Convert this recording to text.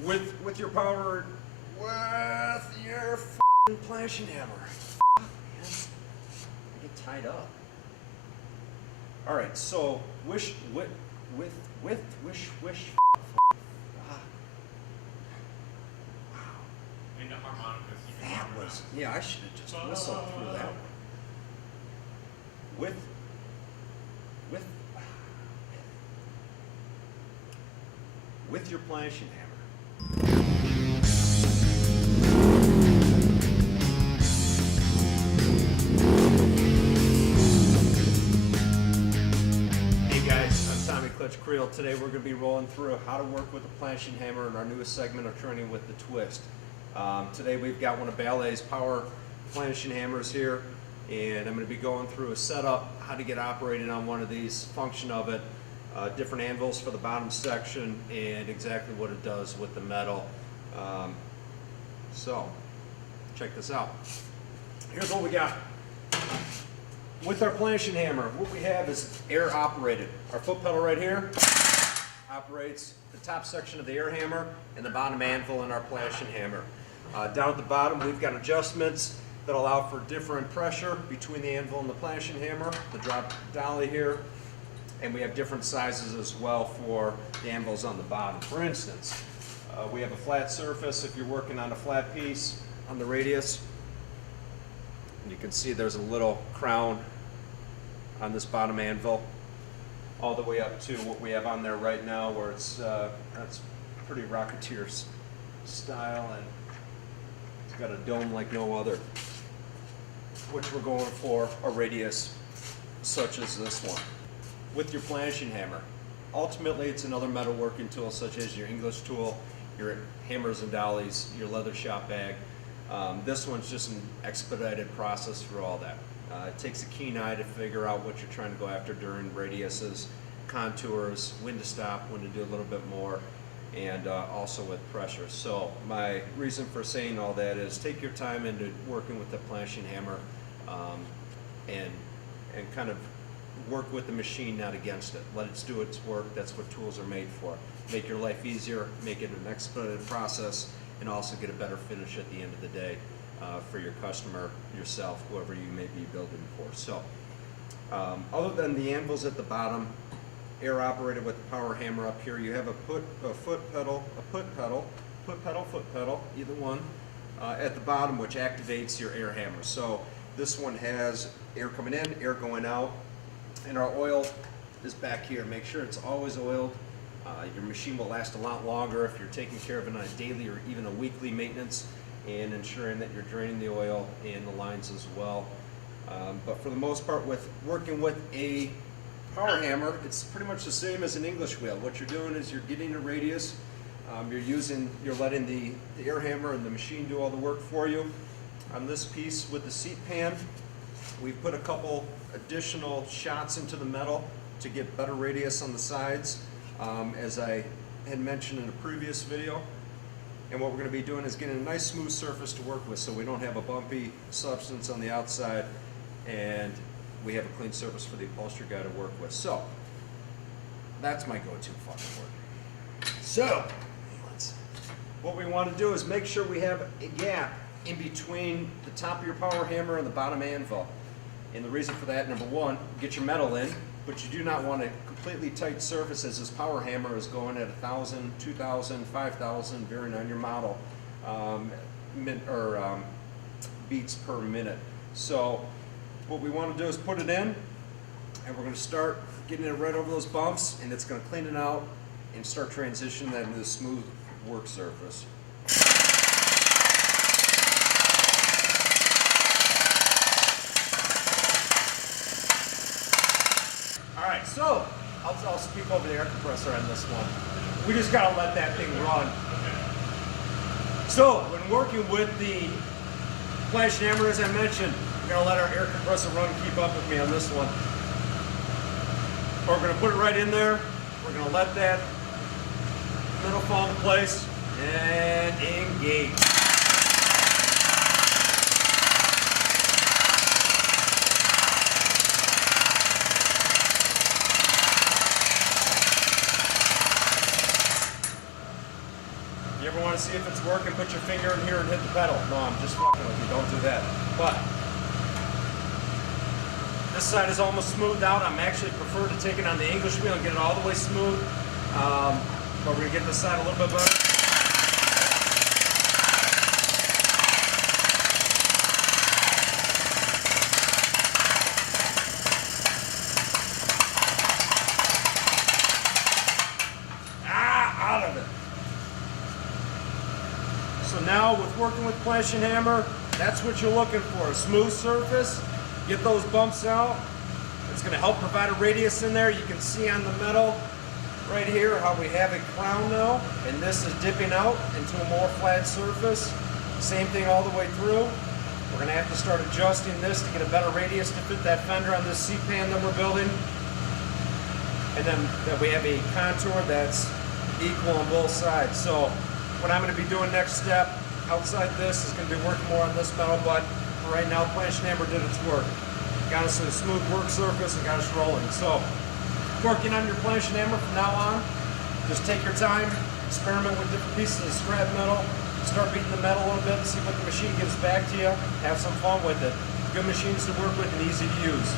with your power, with your planishing hammer. Man, I get tied up. All right, so wish. Into harmonicas. That was, yeah, I should have just whistled through that one. With your planishing hammer. Hey guys, I'm Tommy Clutch Creel. Today we're going to be rolling through how to work with the planishing hammer in our newest segment of training with the twist. Today we've got one of Ballet's power planishing hammers here, and I'm going to be going through a setup, how to get operating on one of these, function of it, different anvils for the bottom section, and exactly what it does with the metal. So check this out. Here's what we got. With our planishing hammer, what we have is air operated. Our foot pedal right here operates the top section of the air hammer and the bottom anvil in our planishing hammer. Down at the bottom we've got adjustments that allow for different pressure between the anvil and the planishing hammer, the drop dolly here, and we have different sizes as well for the anvils on the bottom. For instance, we have a flat surface if you're working on a flat piece on the radius. And you can see there's a little crown on this bottom anvil, all the way up to what we have on there right now, where it's that's pretty Rocketeer style, and it's got a dome like no other, which we're going for a radius such as this one. With your planishing hammer, ultimately it's another metalworking tool such as your English tool, your hammers and dollies, your leather shop bag. This one's just an expedited process for all that. It takes a keen eye to figure out what you're trying to go after during radiuses, contours, when to stop, when to do a little bit more, and also with pressure. So my reason for saying all that is take your time into working with the planishing hammer, and kind of work with the machine, not against it. Let it do its work. That's what tools are made for. Make your life easier, make it an expedited process, and also get a better finish at the end of the day for your customer, yourself, whoever you may be building for. So other than the anvils at the bottom, air operated with the power hammer up here, you have a foot pedal, either one, at the bottom, which activates your air hammer. So this one has air coming in, air going out, and our oil is back here. Make sure it's always oiled. Your machine will last a lot longer if you're taking care of it on a daily or even a weekly maintenance, and ensuring that you're draining the oil and the lines as well. But for the most part, with working with a power hammer, it's pretty much the same as an English wheel. What you're doing is you're getting a radius, you're letting the air hammer and the machine do all the work for you. On this piece with the seat pan, we've put a couple additional shots into the metal to get better radius on the sides, as I had mentioned in a previous video. And what we're going to be doing is getting a nice smooth surface to work with, so we don't have a bumpy substance on the outside, and we have a clean surface for the upholstery guy to work with. So that's my go-to fucking word. So what we want to do is make sure we have a gap in between the top of your power hammer and the bottom anvil. And the reason for that, number one, get your metal in, but you do not want a completely tight surface, as this power hammer is going at 1,000, 2,000, 5,000, varying on your model, beats per minute. So what we want to do is put it in, and we're going to start getting it right over those bumps, and it's going to clean it out and start transitioning that into a smooth work surface. Alright, so I'll speak over the air compressor on this one. We just gotta let that thing run. So when working with the planishing hammer, as I mentioned, we're gonna let our air compressor run, keep up with me on this one. We're gonna put it right in there. We're gonna let that metal fall into place and engage. You ever want to see if it's working, put your finger in here and hit the pedal. No, I'm just fucking with you. Don't do that. But this side is almost smoothed out. I'm actually prefer to take it on the English wheel and get it all the way smooth. But we're going to get this side a little bit better. Out of it. So now with working with planishing hammer, that's what you're looking for, a smooth surface. Get those bumps out. It's going to help provide a radius in there. You can see on the metal right here how we have it crowned now, and this is dipping out into a more flat surface. Same thing all the way through. We're going to have to start adjusting this to get a better radius to fit that fender on this seat pan that we're building. And then that we have a contour that's equal on both sides. So what I'm going to be doing next step outside this is going to be working more on this metal, but for right now, planishing hammer did its work. Got us a smooth work surface and got us rolling. So working on your planishing hammer from now on, just take your time, experiment with different pieces of scrap metal, start beating the metal a little bit, see what the machine gives back to you, have some fun with it. Good machines to work with and easy to use.